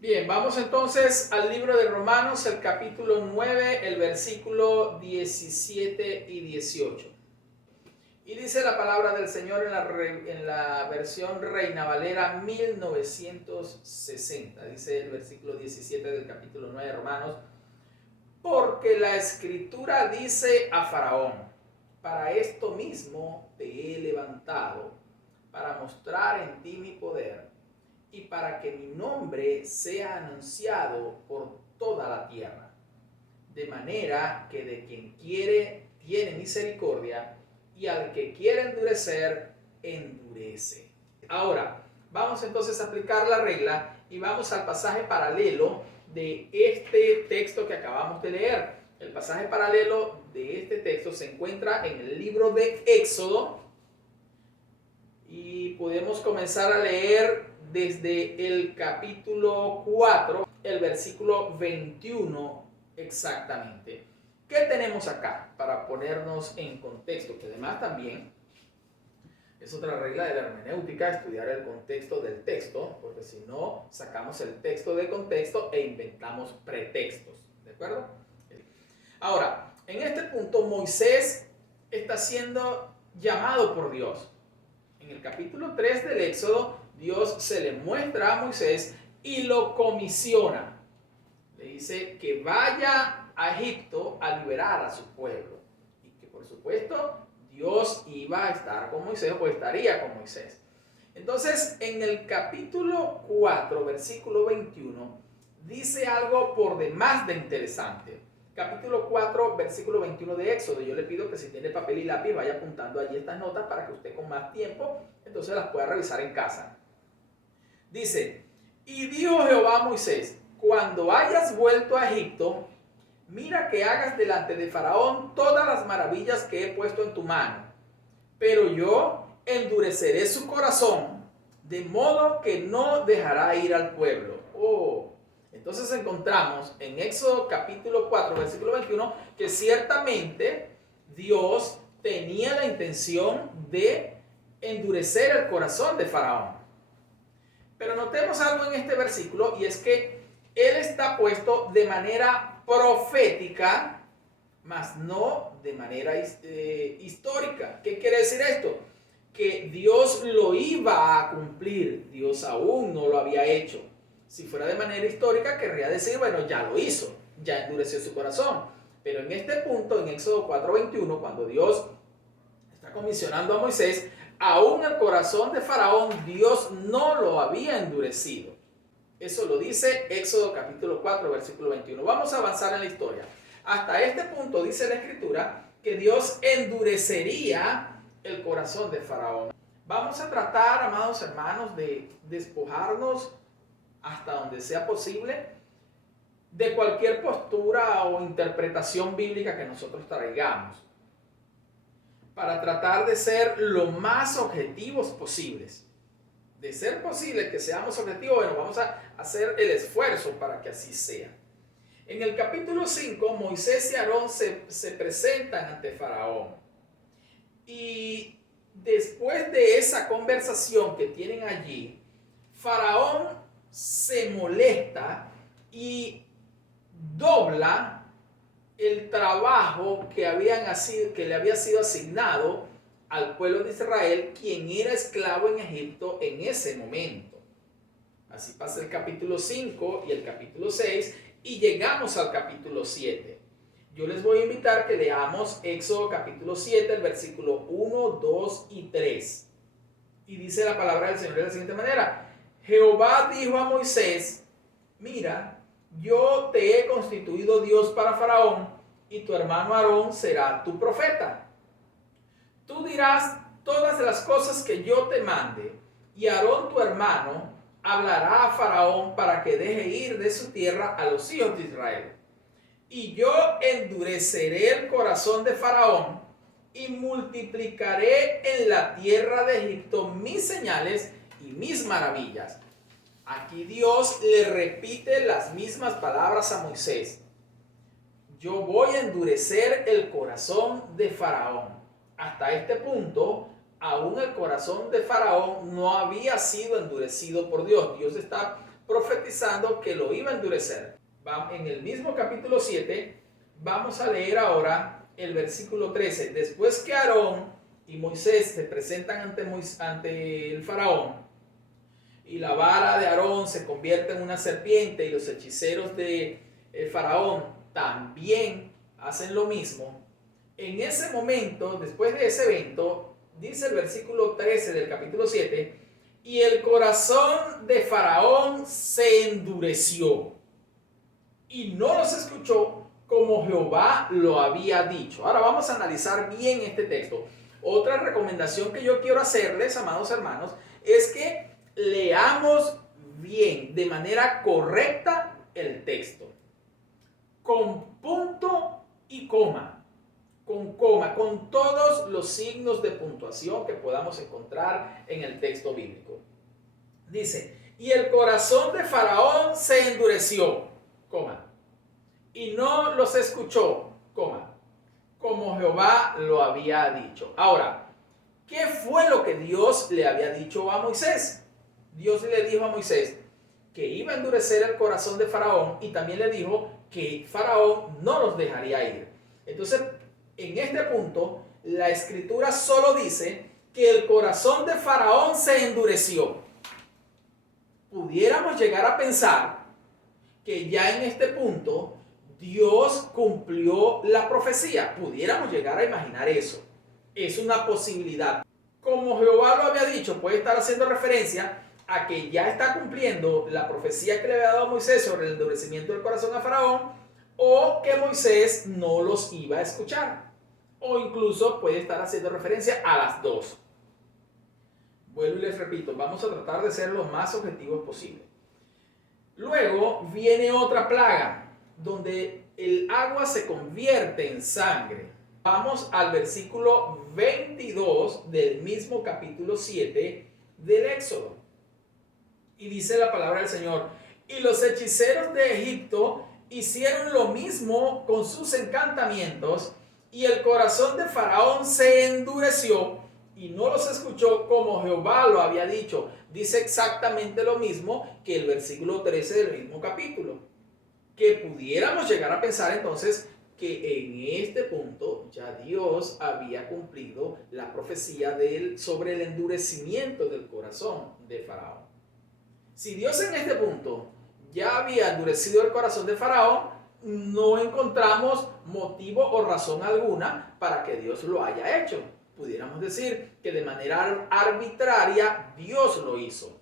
Bien, vamos entonces al libro de Romanos, el capítulo 9, el versículo 17 y 18. Y dice la palabra del Señor en la versión Reina Valera 1960. Dice el versículo 17 del capítulo 9 de Romanos: porque la Escritura dice a Faraón: para esto mismo te he levantado, para mostrar en ti mi poder, y para que mi nombre sea anunciado por toda la tierra. De manera que de quien quiere tiene misericordia, y al que quiere endurecer, endurece. Ahora, vamos entonces a aplicar la regla y vamos al pasaje paralelo de este texto que acabamos de leer. El pasaje paralelo de este texto se encuentra en el libro de Éxodo y podemos comenzar a leer desde el capítulo 4, el versículo 21 exactamente. ¿Qué tenemos acá para ponernos en contexto? Que además también es otra regla de la hermenéutica, estudiar el contexto del texto, porque si no, sacamos el texto de contexto e inventamos pretextos. ¿De acuerdo? Ahora, en este punto Moisés está siendo llamado por Dios. En el capítulo 3 del Éxodo, Dios se le muestra a Moisés y lo comisiona. Le dice que vaya a Egipto a liberar a su pueblo. Y que por supuesto Dios iba a estar con Moisés o estaría con Moisés. Entonces, en el capítulo 4, versículo 21, dice algo por demás de interesante. Capítulo 4, versículo 21 de Éxodo. Yo le pido que si tiene papel y lápiz vaya apuntando allí estas notas para que usted con más tiempo entonces las pueda revisar en casa. Dice: y dijo Jehová a Moisés: cuando hayas vuelto a Egipto, mira que hagas delante de Faraón todas las maravillas que he puesto en tu mano, pero yo endureceré su corazón, de modo que no dejará ir al pueblo. Entonces encontramos en Éxodo capítulo 4, versículo 21, que ciertamente Dios tenía la intención de endurecer el corazón de Faraón. Pero notemos algo en este versículo, y es que él está puesto de manera profética, mas no de manera histórica. ¿Qué quiere decir esto? Que Dios lo iba a cumplir, Dios aún no lo había hecho. Si fuera de manera histórica, querría decir, bueno, ya lo hizo, ya endureció su corazón. Pero en este punto, en Éxodo 4:21, cuando Dios está comisionando a Moisés, aún el corazón de Faraón Dios no lo había endurecido. Eso lo dice Éxodo capítulo 4, versículo 21. Vamos a avanzar en la historia. Hasta este punto dice la Escritura que Dios endurecería el corazón de Faraón. Vamos a tratar, amados hermanos, de despojarnos hasta donde sea posible de cualquier postura o interpretación bíblica que nosotros traigamos, para tratar de ser lo más objetivos posibles. De ser posible que seamos objetivos, bueno, vamos a hacer el esfuerzo para que así sea. En el capítulo 5, Moisés y Aarón se presentan ante Faraón. Y después de esa conversación que tienen allí, Faraón se molesta y dobla el trabajo que le había sido asignado al pueblo de Israel, quien era esclavo en Egipto en ese momento. Así pasa el capítulo 5 y el capítulo 6 y llegamos al capítulo 7. Yo les voy a invitar que leamos Éxodo capítulo 7, el versículo 1, 2 y 3. Y dice la palabra del Señor de la siguiente manera: Jehová dijo a Moisés: mira, yo te he constituido Dios para Faraón, y tu hermano Aarón será tu profeta. Tú dirás todas las cosas que yo te mande, y Aarón tu hermano hablará a Faraón para que deje ir de su tierra a los hijos de Israel. Y yo endureceré el corazón de Faraón, y multiplicaré en la tierra de Egipto mis señales y mis maravillas. Aquí Dios le repite las mismas palabras a Moisés. Yo voy a endurecer el corazón de Faraón. Hasta este punto, aún el corazón de Faraón no había sido endurecido por Dios. Dios está profetizando que lo iba a endurecer. En el mismo capítulo 7 vamos a leer ahora el versículo 13. Después que Aarón y Moisés se presentan ante el faraón y la vara de Aarón se convierte en una serpiente y los hechiceros de el faraón también hacen lo mismo, en ese momento, después de ese evento, dice el versículo 13 del capítulo 7, y el corazón de faraón se endureció y no los escuchó como Jehová lo había dicho. Ahora vamos a analizar bien este texto. Otra recomendación que yo quiero hacerles, amados hermanos, es que leamos bien, de manera correcta, el texto. Con punto y coma, con todos los signos de puntuación que podamos encontrar en el texto bíblico. Dice, y el corazón de Faraón se endureció, coma, y no los escuchó, coma, como Jehová lo había dicho. Ahora, ¿qué fue lo que Dios le había dicho a Moisés? Dios le dijo a Moisés que iba a endurecer el corazón de Faraón y también le dijo que Faraón no los dejaría ir. Entonces, en este punto, la escritura solo dice que el corazón de Faraón se endureció. Pudiéramos llegar a pensar que ya en este punto Dios cumplió la profecía. Pudiéramos llegar a imaginar eso. Es una posibilidad. Como Jehová lo había dicho, puede estar haciendo referencia a que ya está cumpliendo la profecía que le había dado a Moisés sobre el endurecimiento del corazón a Faraón, o que Moisés no los iba a escuchar, o incluso puede estar haciendo referencia a las dos. Vuelvo y les repito, vamos a tratar de ser lo más objetivos posible. Luego viene otra plaga, donde el agua se convierte en sangre. Vamos al versículo 22 del mismo capítulo 7 del Éxodo. Y dice la palabra del Señor, y los hechiceros de Egipto hicieron lo mismo con sus encantamientos, y el corazón de Faraón se endureció y no los escuchó como Jehová lo había dicho. Dice exactamente lo mismo que el versículo 13 del mismo capítulo. Que pudiéramos llegar a pensar entonces que en este punto ya Dios había cumplido la profecía de él sobre el endurecimiento del corazón de Faraón. Si Dios en este punto ya había endurecido el corazón de Faraón, no encontramos motivo o razón alguna para que Dios lo haya hecho. Pudiéramos decir que de manera arbitraria Dios lo hizo.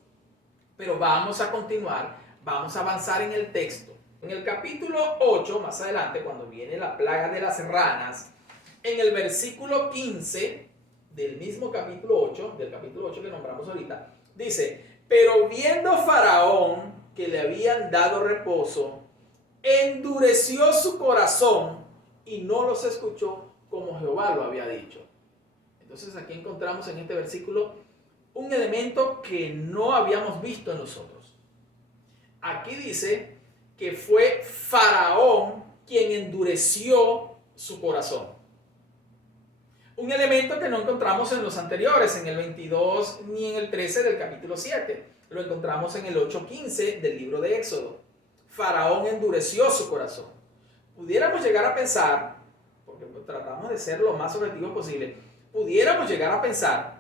Pero vamos a continuar, vamos a avanzar en el texto. En el capítulo 8, más adelante, cuando viene la plaga de las ranas, en el versículo 15 del mismo capítulo 8, del capítulo 8 que nombramos ahorita, dice, pero viendo Faraón que le habían dado reposo, endureció su corazón y no los escuchó como Jehová lo había dicho. Entonces aquí encontramos en este versículo un elemento que no habíamos visto en nosotros. Aquí dice que fue Faraón quien endureció su corazón. Un elemento que no encontramos en los anteriores, en el 22 ni en el 13 del capítulo 7. Lo encontramos en el 8:15 del libro de Éxodo. Faraón endureció su corazón. Pudiéramos llegar a pensar, porque tratamos de ser lo más objetivos posible, pudiéramos llegar a pensar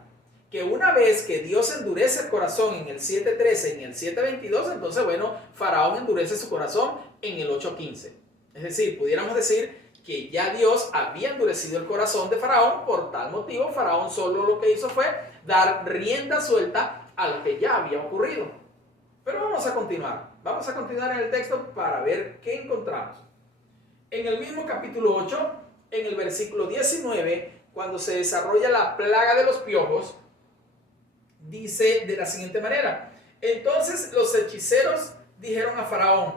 que una vez que Dios endurece el corazón en el 7:13 y en el 7:22, entonces bueno, Faraón endurece su corazón en el 8:15. Es decir, pudiéramos decir que ya Dios había endurecido el corazón de Faraón, por tal motivo Faraón solo lo que hizo fue dar rienda suelta a lo que ya había ocurrido. Pero vamos a continuar en el texto para ver qué encontramos. En el mismo capítulo 8, en el versículo 19, cuando se desarrolla la plaga de los piojos, dice de la siguiente manera, entonces los hechiceros dijeron a Faraón,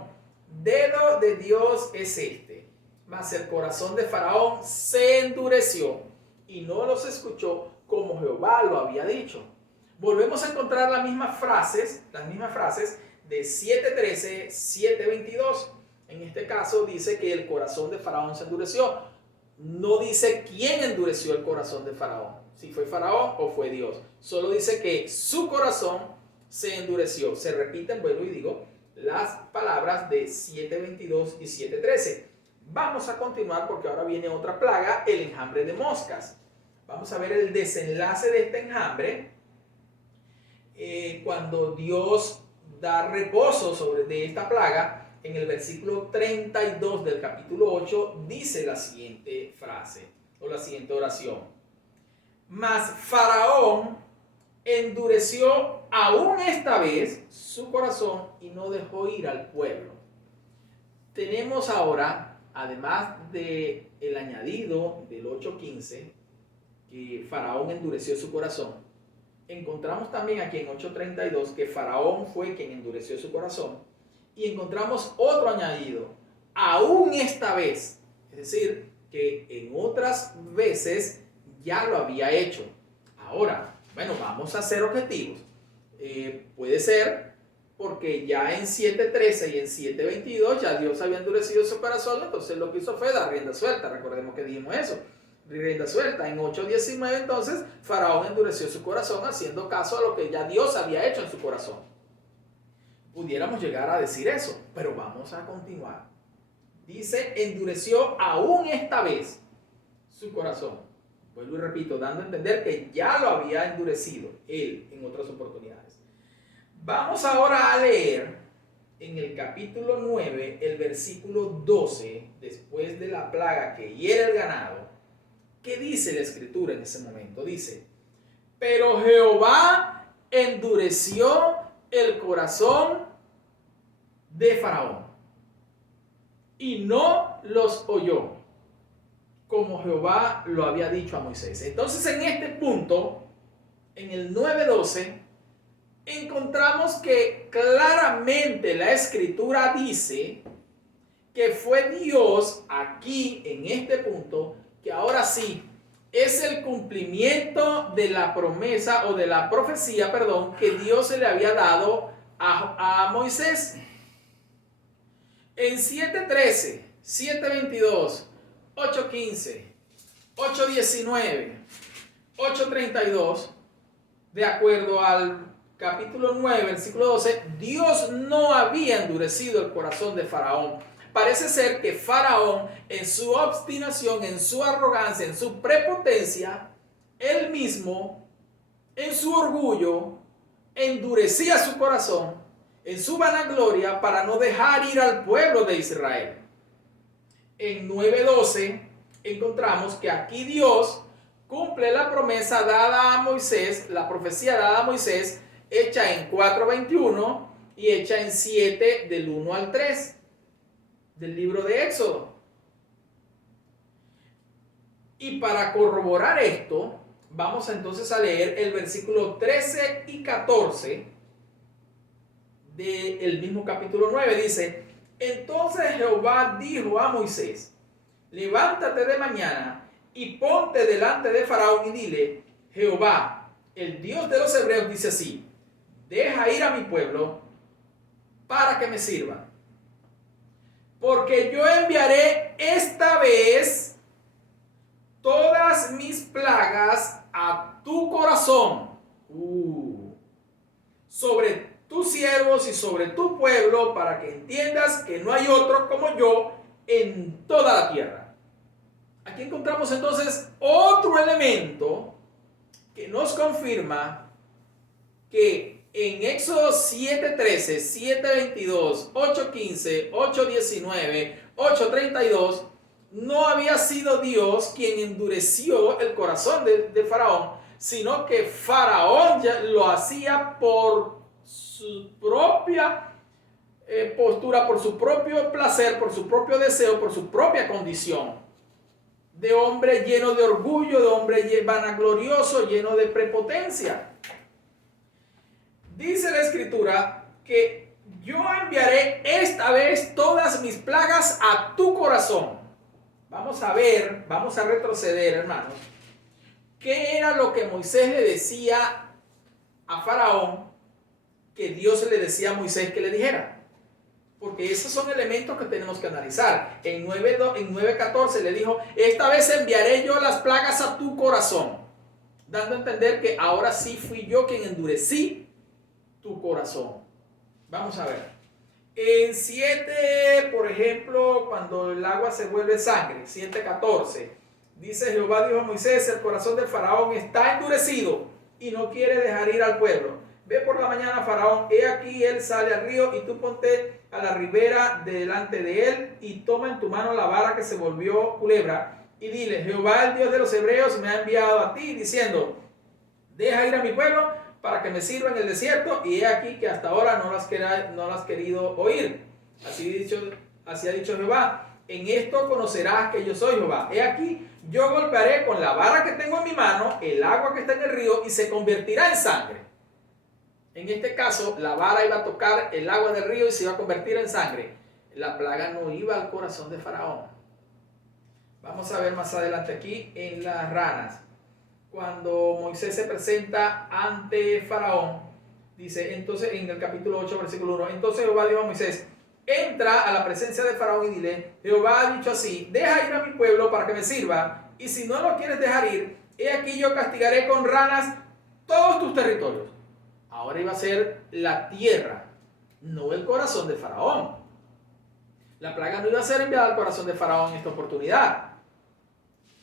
dedo de Dios es este. Mas el corazón de Faraón se endureció y no los escuchó como Jehová lo había dicho. Volvemos a encontrar las mismas frases de 7:13, 7:22. En este caso dice que el corazón de Faraón se endureció. No dice quién endureció el corazón de Faraón, si fue Faraón o fue Dios. Solo dice que su corazón se endureció. Se repiten, vuelvo y digo, las palabras de 7:22 y 7:13. Vamos a continuar porque ahora viene otra plaga, el enjambre de moscas. Vamos a ver el desenlace de este enjambre. Cuando Dios da reposo de esta plaga, en el versículo 32 del capítulo 8 dice la siguiente frase o la siguiente oración. Mas Faraón endureció aún esta vez su corazón y no dejó ir al pueblo. Tenemos ahora, además de el añadido del 8:15, que Faraón endureció su corazón, encontramos también aquí en 8:32 que Faraón fue quien endureció su corazón, y encontramos otro añadido, aún esta vez, es decir, que en otras veces ya lo había hecho. Ahora, bueno, vamos a ser objetivos. Puede ser porque ya en 7:13 y en 7:22 ya Dios había endurecido su corazón, entonces lo que hizo fue dar rienda suelta. Recordemos que dijimos eso, rienda suelta. En 8:19 entonces Faraón endureció su corazón haciendo caso a lo que ya Dios había hecho en su corazón. Pudiéramos llegar a decir eso, pero vamos a continuar. Dice, endureció aún esta vez su corazón. Vuelvo y repito, dando a entender que ya lo había endurecido él en otras oportunidades. Vamos ahora a leer en el capítulo 9, el versículo 12, después de la plaga que hiere el ganado. ¿Qué dice la escritura en ese momento? Dice, pero Jehová endureció el corazón de Faraón y no los oyó, como Jehová lo había dicho a Moisés. Entonces en este punto, en el 9:12, encontramos que claramente la escritura dice que fue Dios aquí en este punto, que ahora sí es el cumplimiento de la promesa o de la profecía, que Dios se le había dado a Moisés. En 7:13, 7:22, 8:15, 8:19, 8:32, de acuerdo al capítulo 9, versículo 12, Dios no había endurecido el corazón de Faraón. Parece ser que Faraón, en su obstinación, en su arrogancia, en su prepotencia, él mismo, en su orgullo, endurecía su corazón, en su vanagloria, para no dejar ir al pueblo de Israel. En 9:12 encontramos que aquí Dios cumple la promesa dada a Moisés, la profecía dada a Moisés, hecha en 4:21 y hecha en 7 del 1 al 3 del libro de Éxodo. Y para corroborar esto, vamos entonces a leer el versículo 13 y 14 del mismo capítulo 9. Dice, entonces Jehová dijo a Moisés, levántate de mañana y ponte delante de Faraón y dile, Jehová, el Dios de los hebreos, dice así, deja ir a mi pueblo para que me sirvan, porque yo enviaré esta vez todas mis plagas a tu corazón, sobre tus siervos y sobre tu pueblo, para que entiendas que no hay otro como yo en toda la tierra. Aquí encontramos entonces otro elemento que nos confirma que en Éxodo 7:13, 7:22, 8:15, 8:19, 8:32, no había sido Dios quien endureció el corazón de Faraón, sino que Faraón ya lo hacía por su propia postura, por su propio placer, por su propio deseo, por su propia condición de hombre lleno de orgullo, de hombre vanaglorioso, lleno de prepotencia. Dice la escritura que yo enviaré esta vez todas mis plagas a tu corazón. Vamos a ver, vamos a retroceder, hermanos. ¿Qué era lo que Moisés le decía a Faraón que Dios le decía a Moisés que le dijera? Porque esos son elementos que tenemos que analizar. En 9:14 le dijo, esta vez enviaré yo las plagas a tu corazón, dando a entender que ahora sí fui yo quien endurecí tu corazón. Vamos a ver. En 7, por ejemplo, cuando el agua se vuelve sangre, 7:14, dice Jehová dijo a Moisés, el corazón del faraón está endurecido y no quiere dejar ir al pueblo. Ve por la mañana Faraón, he aquí él sale al río y tú ponte a la ribera delante de él y toma en tu mano la vara que se volvió culebra y dile, Jehová el Dios de los hebreos me ha enviado a ti diciendo, deja ir a mi pueblo para que me sirva en el desierto y he aquí que hasta ahora no lo has querido oír. Así ha dicho Jehová, en esto conocerás que yo soy Jehová. He aquí, yo golpearé con la vara que tengo en mi mano el agua que está en el río y se convertirá en sangre. En este caso, la vara iba a tocar el agua del río y se iba a convertir en sangre. La plaga no iba al corazón de Faraón. Vamos a ver más adelante aquí en las ranas. Cuando Moisés se presenta ante Faraón, dice entonces en el capítulo 8, versículo 1, entonces Jehová dijo a Moisés, entra a la presencia de Faraón y dile, Jehová ha dicho así, deja ir a mi pueblo para que me sirva, y si no lo quieres dejar ir, he aquí yo castigaré con ranas todos tus territorios. Ahora iba a ser la tierra, no el corazón de Faraón. La plaga no iba a ser enviada al corazón de Faraón en esta oportunidad.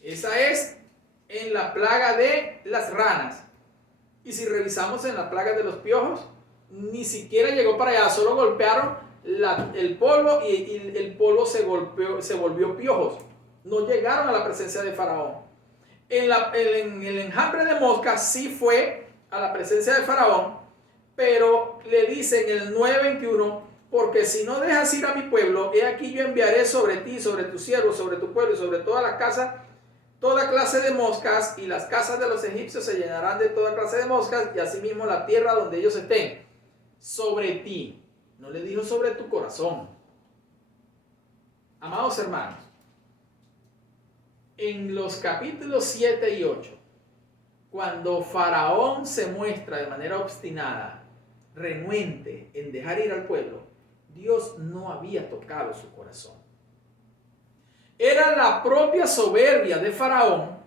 Esa es en la plaga de las ranas. Y si revisamos en la plaga de los piojos, ni siquiera llegó para allá, solo golpearon el polvo y el polvo se volvió piojos. No llegaron a la presencia de Faraón. En el enjambre de moscas sí fue a la presencia de Faraón, pero le dice en el 9:21, porque si no dejas ir a mi pueblo, he aquí yo enviaré sobre ti, sobre tus siervos, sobre tu pueblo y sobre toda la casa, toda clase de moscas, y las casas de los egipcios se llenarán de toda clase de moscas, y asimismo la tierra donde ellos estén, sobre ti. No le dijo sobre tu corazón. Amados hermanos, en los capítulos 7 y 8, cuando Faraón se muestra de manera obstinada, renuente en dejar ir al pueblo, Dios no había tocado su corazón. Era la propia soberbia de Faraón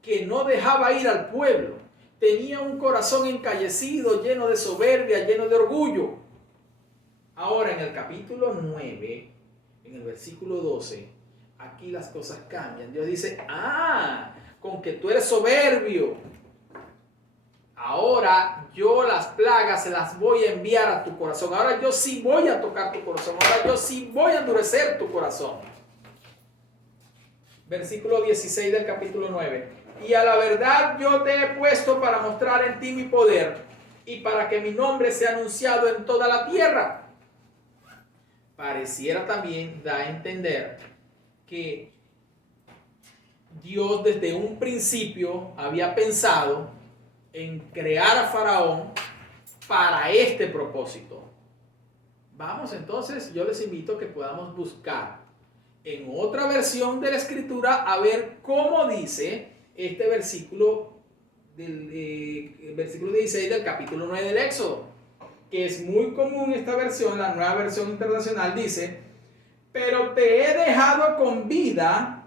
que no dejaba ir al pueblo. Tenía un corazón encallecido, lleno de soberbia, lleno de orgullo. Ahora en el capítulo 9, en el versículo 12, aquí las cosas cambian. Dios dice, con que tú eres soberbio, ahora yo las plagas se las voy a enviar a tu corazón. Ahora yo sí voy a tocar tu corazón. Ahora yo sí voy a endurecer tu corazón. Versículo 16 del capítulo 9. Y a la verdad yo te he puesto para mostrar en ti mi poder y para que mi nombre sea anunciado en toda la tierra. Pareciera también da a entender que Dios desde un principio había pensado en crear a Faraón para este propósito. Vamos entonces, yo les invito a que podamos buscar en otra versión de la escritura a ver cómo dice este versículo versículo 16 del capítulo 9 del Éxodo, que es muy común esta versión. La Nueva Versión Internacional dice, pero te he dejado con vida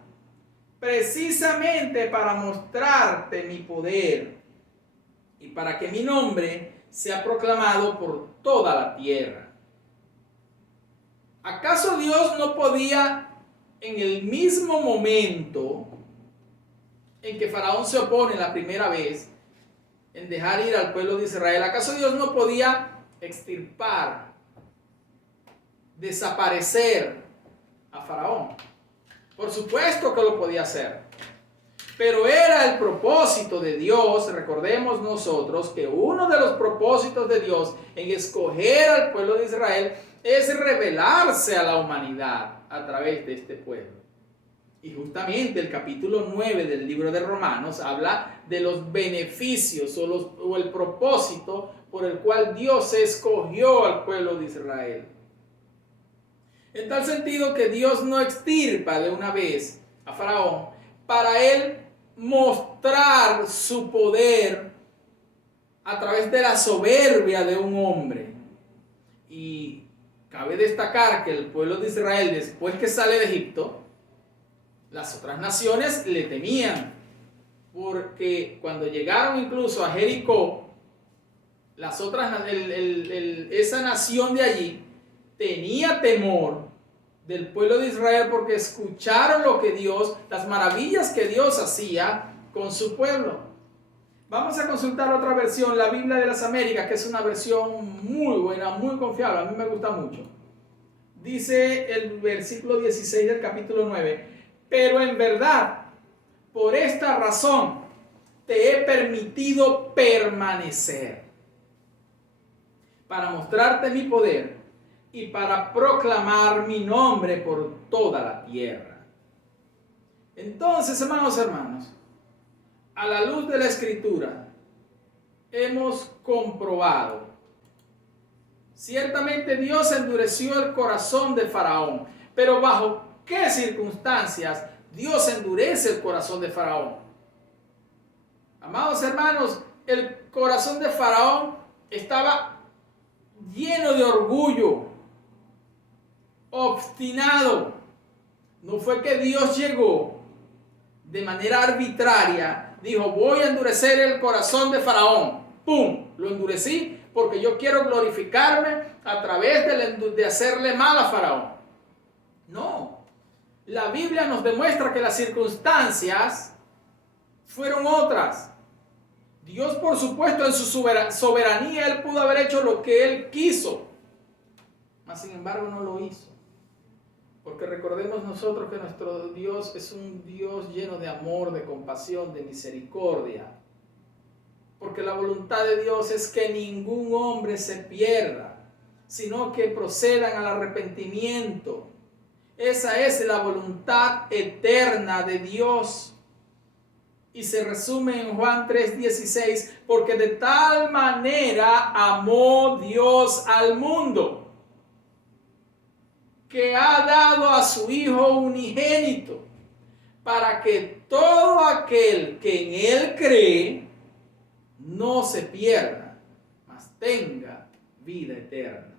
precisamente para mostrarte mi poder y para que mi nombre sea proclamado por toda la tierra. ¿Acaso Dios no podía, en el mismo momento en que Faraón se opone la primera vez en dejar ir al pueblo de Israel, acaso Dios no podía extirpar, desaparecer a Faraón? Por supuesto que lo podía hacer, pero era el propósito de Dios. Recordemos nosotros que uno de los propósitos de Dios en escoger al pueblo de Israel es revelarse a la humanidad a través de este pueblo. Y justamente el capítulo 9 del libro de Romanos habla de los beneficios o el propósito por el cual Dios escogió al pueblo de Israel. En tal sentido que Dios no extirpa de una vez a Faraón para él mostrar su poder a través de la soberbia de un hombre. Y cabe destacar que el pueblo de Israel, después que sale de Egipto, las otras naciones le temían, porque cuando llegaron incluso a Jericó, esa nación de allí tenía temor del pueblo de Israel porque escucharon lo que Dios, las maravillas que Dios hacía con su pueblo. Vamos a consultar otra versión, la Biblia de las Américas, que es una versión muy buena, muy confiable, a mí me gusta mucho. Dice el versículo 16 del capítulo 9, pero en verdad, por esta razón, te he permitido permanecer, para mostrarte mi poder y para proclamar mi nombre por toda la tierra. Entonces, hermanos, a la luz de la Escritura, hemos comprobado, ciertamente Dios endureció el corazón de Faraón, pero ¿bajo qué circunstancias Dios endurece el corazón de Faraón? Amados hermanos, el corazón de Faraón estaba lleno de orgullo, obstinado. No fue que Dios llegó de manera arbitraria, dijo, voy a endurecer el corazón de Faraón. ¡Pum! Lo endurecí porque yo quiero glorificarme a través de hacerle mal a Faraón. No. La Biblia nos demuestra que las circunstancias fueron otras. Dios, por supuesto, en su soberanía, Él pudo haber hecho lo que Él quiso. Mas, sin embargo, no lo hizo. Porque recordemos nosotros que nuestro Dios es un Dios lleno de amor, de compasión, de misericordia. Porque la voluntad de Dios es que ningún hombre se pierda, sino que procedan al arrepentimiento. Esa es la voluntad eterna de Dios. Y se resume en Juan 3:16, porque de tal manera amó Dios al mundo, que ha dado a su Hijo unigénito, para que todo aquel que en Él cree no se pierda, mas tenga vida eterna.